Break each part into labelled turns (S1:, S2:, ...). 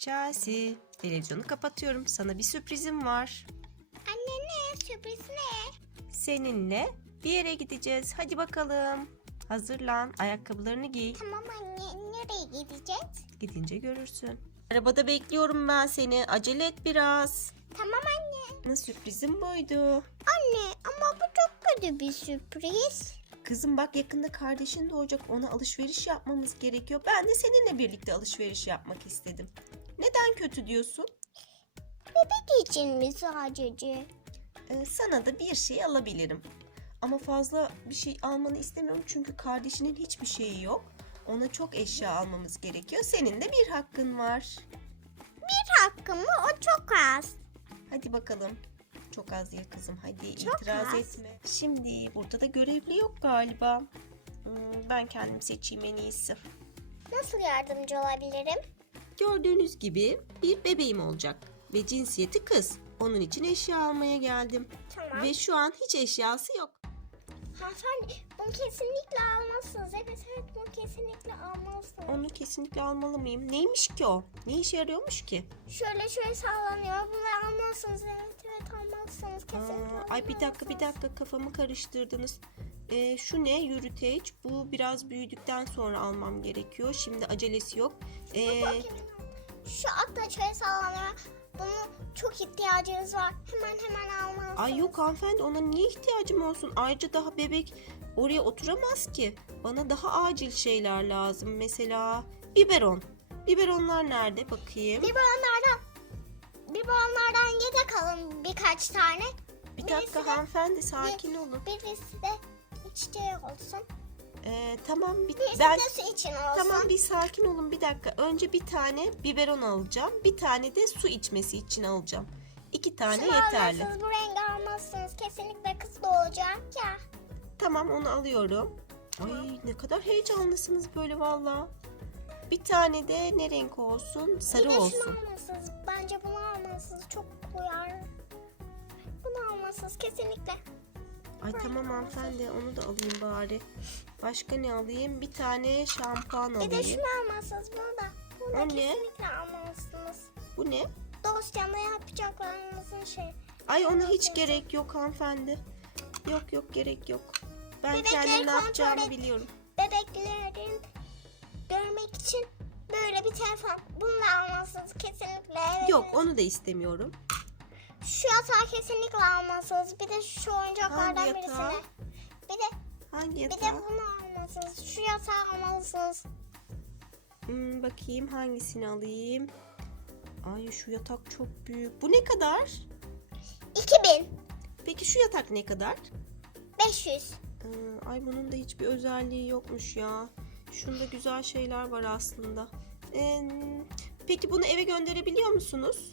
S1: Chelsea, televizyonu kapatıyorum. Sana bir sürprizim var.
S2: Anne ne? Sürpriz ne?
S1: Seninle bir yere gideceğiz. Hadi bakalım. Hazırlan, ayakkabılarını giy.
S2: Tamam anne. Nereye gideceğiz?
S1: Gidince görürsün. Arabada bekliyorum ben seni. Acele et biraz.
S2: Tamam anne.
S1: Sürprizim buydu.
S2: Anne ama bu çok kötü bir sürpriz.
S1: Kızım bak yakında kardeşin doğacak. Ona alışveriş yapmamız gerekiyor. Ben de seninle birlikte alışveriş yapmak istedim. Neden kötü diyorsun?
S2: Bebek için mi sadece?
S1: Ee, sana da bir şey alabilirim. Ama fazla bir şey almanı istemiyorum çünkü kardeşinin hiçbir şeyi yok. Ona çok eşya almamız gerekiyor. Senin de bir hakkın var.
S2: Bir hakkım mı? O çok az.
S1: Hadi bakalım. Çok az değil kızım. Hadi
S2: Çok
S1: itiraz
S2: az.
S1: etme. Şimdi burada da görevli yok galiba. Hmm, ben kendim seçeyim en iyisi.
S2: Nasıl yardımcı olabilirim?
S1: Gördüğünüz gibi bir bebeğim olacak ve cinsiyeti kız. Onun için eşya almaya geldim.
S2: Tamam.
S1: Ve şu an hiç eşyası yok.
S2: Hanımefendi bunu kesinlikle almalısınız. Evet evet bunu kesinlikle almalısınız.
S1: Onu kesinlikle almalı mıyım? Neymiş ki o? Ne işe yarıyormuş ki?
S2: Şöyle şöyle sallanıyor. Bunu almalısınız. Evet evet almalısınız. Kesinlikle
S1: Aa, ay bir dakika bir dakika kafamı karıştırdınız. Ee, şu ne? Yürüteç. Bu biraz büyüdükten sonra almam gerekiyor. Şimdi acelesi yok. Ee.
S2: Şu atla şöyle sallanıyor. Bunu çok ihtiyacınız var. Hemen hemen almalısınız.
S1: ay yok hanımefendi ona niye ihtiyacım olsun? Ayrıca daha bebek oraya oturamaz ki. Bana daha acil şeyler lazım. Mesela biberon. Biberonlar nerede bakayım?
S2: Biberonlardan Biberonlardan yedek alın birkaç tane.
S1: Bir
S2: birisi
S1: dakika
S2: de-
S1: hanımefendi sakin olun.
S2: Birisi de içeceği olsun.
S1: Ee, tamam bir, ben
S2: su için olsun.
S1: Tamam bir sakin olun bir dakika. Önce bir tane biberon alacağım. Bir tane de su içmesi için alacağım. İki tane
S2: Şunu
S1: yeterli.
S2: almazsınız, bu rengi almazsınız. Kesinlikle kız doğacak ya.
S1: Tamam onu alıyorum. Ay ne kadar heyecanlısınız böyle valla. Bir tane de ne renk olsun? Sarı
S2: Bir de şunu
S1: olsun.
S2: almalısınız. Bence bunu almalısınız. Çok uyar. Bunu almalısınız kesinlikle.
S1: Ay tamam hanımefendi onu da alayım bari. Başka ne alayım? Bir tane şampuan
S2: Bir de
S1: alayım.
S2: şunu almalısınız. Bunu da. Bunu da
S1: O ne?
S2: kesinlikle almalısınız.
S1: Bu ne?
S2: Dosyanda yapacaklarımızın şey.
S1: Ay ona hiç gerek yok hanımefendi. Yok yok gerek yok. Ben
S2: Bebekleri
S1: kendim ne yapacağımı
S2: et.
S1: biliyorum.
S2: Bebeklerin görmek için böyle bir telefon. Bunu da almalısınız kesinlikle. Evet,
S1: Yok onu da istemiyorum.
S2: Şu yatağı kesinlikle almalısınız. Bir de şu oyuncaklardan
S1: Hangi
S2: birisini.
S1: yatağı?
S2: Bir de
S1: Hangi
S2: bir de bunu almalısınız. Şu yatağı almalısınız.
S1: Hmm, bakayım hangisini alayım. Ay şu yatak çok büyük. Bu ne kadar?
S2: 2000.
S1: Peki şu yatak ne kadar?
S2: 500.
S1: Ee, ay bunun da hiçbir özelliği yokmuş ya. Şunda güzel şeyler var aslında. Ee, peki bunu eve gönderebiliyor musunuz?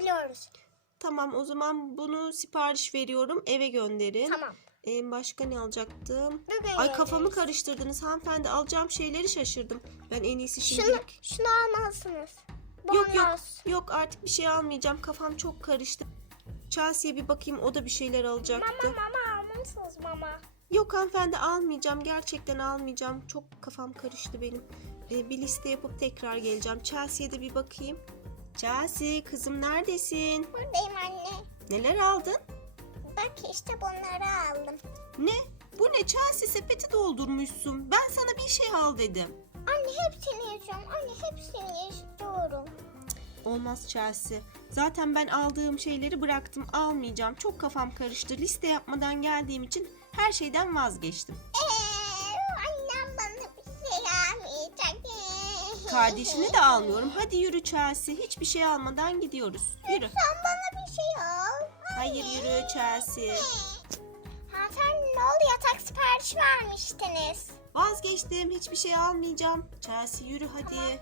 S2: Gönderebiliyoruz.
S1: Tamam o zaman bunu sipariş veriyorum. Eve gönderin.
S2: Tamam.
S1: Ee, başka ne alacaktım?
S2: Bugün
S1: Ay kafamı
S2: göndeririz.
S1: karıştırdınız hanımefendi. Alacağım şeyleri şaşırdım. Ben en iyisi
S2: Şunu,
S1: şimdilik...
S2: şunu almalısınız.
S1: Yok yok
S2: Bonus.
S1: yok artık bir şey almayacağım. Kafam çok karıştı. Chelsea'ye bir bakayım o da bir şeyler alacaktı.
S2: Mama mama almalısınız mama.
S1: Yok hanımefendi almayacağım. Gerçekten almayacağım. Çok kafam karıştı benim. Ee, bir liste yapıp tekrar geleceğim. Chelsea'ye de bir bakayım. Chelsea kızım neredesin?
S2: Buradayım anne.
S1: Neler aldın?
S2: Bak işte bunları aldım.
S1: Ne? Bu ne Chelsea sepeti doldurmuşsun. Ben sana bir şey al dedim.
S2: Anne hepsini yaşıyorum. Anne hepsini istiyorum.
S1: Olmaz Chelsea. Zaten ben aldığım şeyleri bıraktım. Almayacağım. Çok kafam karıştı. Liste yapmadan geldiğim için her şeyden vazgeçtim. Kardeşini de almıyorum. Hadi yürü Chelsea. Hiçbir şey almadan gidiyoruz. Yürü.
S2: Sen bana bir şey al.
S1: Hayır yürü Chelsea.
S2: Hanımefendi ne oldu yatak sipariş vermiştiniz.
S1: Vazgeçtim. Hiçbir şey almayacağım. Chelsea yürü hadi.